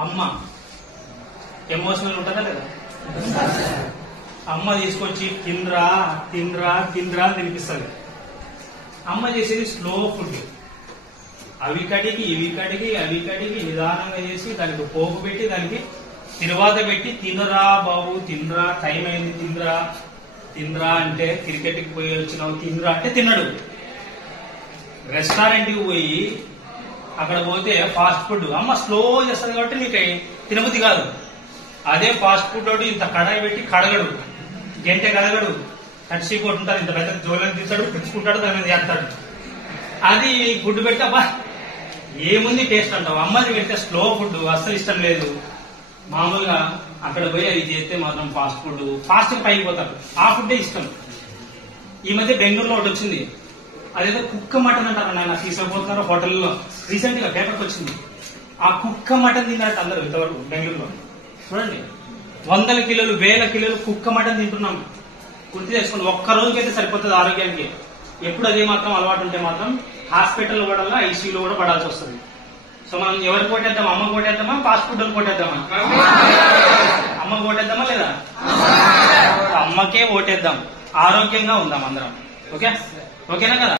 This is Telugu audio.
అమ్మ ఎమోషనల్ ఉంటుందా లేదా? అమ్మ తీసుకొచ్చి తినరా తినరా తినరా తినిపిస్తుంది. అమ్మ చేసేది స్లో ఫుడ్. అవి కడిగి ఇవి కడిగి అవి కడిగి నిదానంగా చేసి దానికి పోపు పెట్టి దానికి తిరువాత పెట్టి తినరా బాబు తినరా, టైం అయింది తినరా తినరా అంటే, క్రికెట్కి పోయి వచ్చినావు తినరా అంటే తిన్నాడు. రెస్టారెంట్కి పోయి అక్కడ పోతే ఫాస్ట్ ఫుడ్ అమ్మ స్లో చేస్తుంది కాబట్టి నీకు తినబుద్ధి కాదు. అదే ఫాస్ట్ ఫుడ్ తోటి ఇంత కడాయి పెట్టి కడగడు, గంటె కడగడు, కట్సిపోటు ఉంటారు, ఇంత పెద్ద జోలని తీస్తాడు, పుచ్చుకుంటాడు, దాని మీద చేస్తాడు. అది ఫుడ్ పెట్టి అబ్బా ఏముంది టేస్ట్ అంటావు. అమ్మది పెడితే స్లో ఫుడ్ అస్సలు ఇష్టం లేదు. మామూలుగా అక్కడ పోయి అది చేస్తే మాత్రం ఫాస్ట్ ఫుడ్ ఫాస్ట్ పైకి పోతారు. ఆ ఫుడ్డే ఇష్టం. ఈ మధ్య బెంగళూరులో ఒకటి వచ్చింది, అదేదో కుక్క మటన్ అంటారు. నాయన తీసుకుపోతున్నారు హోటల్లో. రీసెంట్ గా పేపర్కి వచ్చింది. ఆ కుక్క మటన్ తిన్నారట అందరూ ఇంతవరకు బెంగళూరులో. చూడండి, 100 కిలోలు 1000 కిలోలు కుక్క మటన్ తింటున్నాం. గుర్తు చేసుకోండి, ఒక్క రోజుకైతే సరిపోతుంది ఆరోగ్యానికి. ఎప్పుడు అదే మాత్రం అలవాటు ఉంటే మాత్రం హాస్పిటల్లో పడాలా, ఐసీయూలో కూడా పడాల్సి వస్తుంది. సో మనం ఎవరికి కొట్టేద్దాం? అమ్మ కొట్టేద్దామా, ఫాస్ట్ ఫుడ్ కొట్టేద్దామా? అమ్మ కొట్టేద్దామా లేదా? అమ్మకే ఓటేద్దాం. ఆరోగ్యంగా ఉందాం అందరం. ఓకేనా కదా?